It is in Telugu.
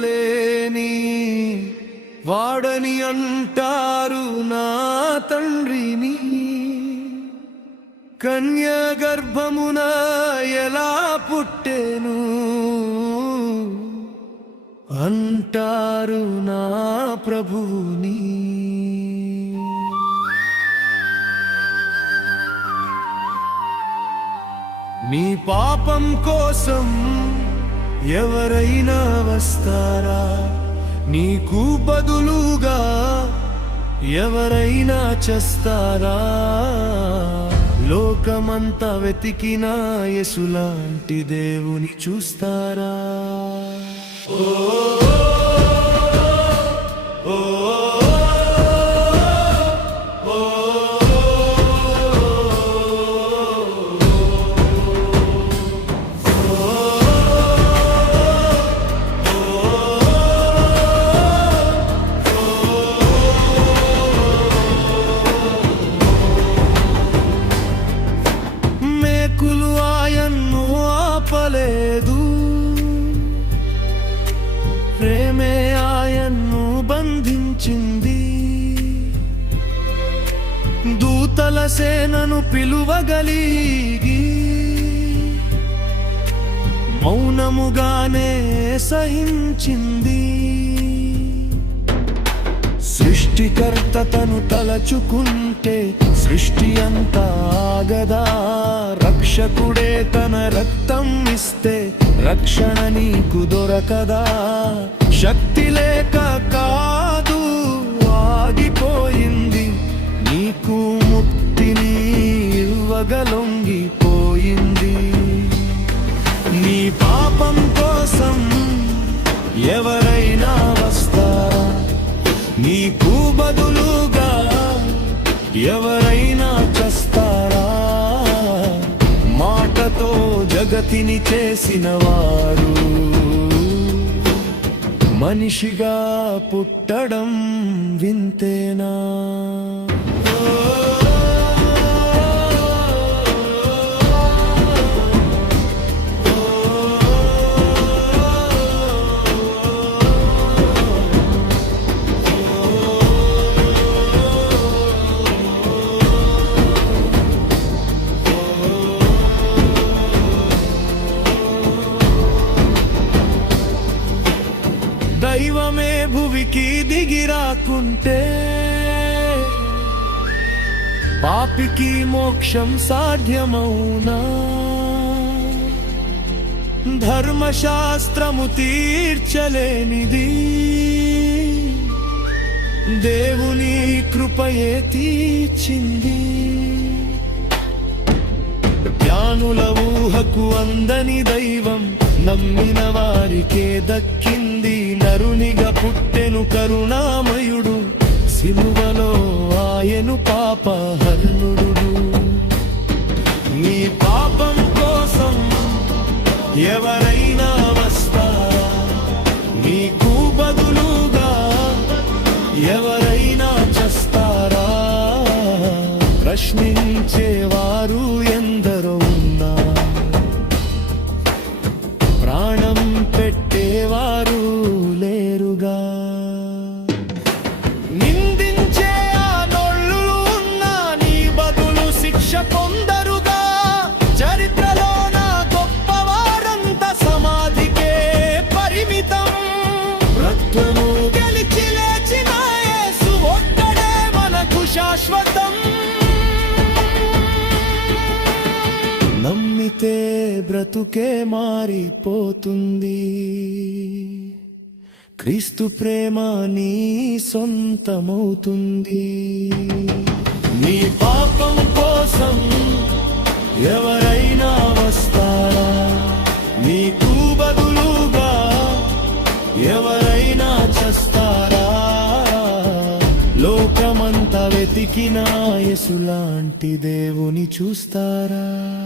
లేని వాడని అంటారు నా తండ్రిని. కన్య గర్భమున ఎలా పుట్టెను? అంటారు నా ప్రభుని. మీ పాపం కోసం ఎవరైనా వస్తారా? నీకు బదులుగా ఎవరైనా చేస్తారా? లోకమంతా వెతికినా యేసులాంటి దేవుని చూస్తారా? ఓ వచ్చింది. దూతల సేనను పిలువగలిగి మౌనముగానే సహించింది. సృష్టికర్త తను తలచుకుంటే సృష్టి అంతా ఆగదా. రక్షకుడే తన రక్తం ఇస్తే రక్షణ నీకు దొరకదా. శక్తి లేక కా ఇవ్వగలొంగిపోయింది నీ పాపం కోసం ఎవరైనా వస్తారా నీకు బదులుగా ఎవరైనా చస్తారా? మాటతో జగతిని చేసిన వారు మనిషిగా పుట్టడం వింతేనా? దైవమే భువికి దిగి రాకుంటే పాపికి మోక్షం సాధ్యమౌనా ధర్మశాస్త్రము తీర్చలేనిది. దేవుని కృపయే తీర్చింది. జ్ఞానుల ఊహకు అందని దైవం నమ్మిన వారికే దక్కింది. నరునిగా పుట్టెను కరుణామయుడు సిలువలో ఆయను పాపహర్ణుడు నీ పాపం కోసం ఎవరైనా వస్తా నీకు బదులుగా ఎవరైనా చస్తారా? ప్రశ్నించే బ్రతుకే మారిపోతుంది. క్రీస్తు ప్రేమ నీ సొంతమవుతుంది. నీ పాపం కోసం ఎవరైనా వస్తారా? నీకు బదులుగా ఎవరైనా చస్తారా? లోకమంతా వెతికినా యసులాంటి దేవుని చూస్తారా?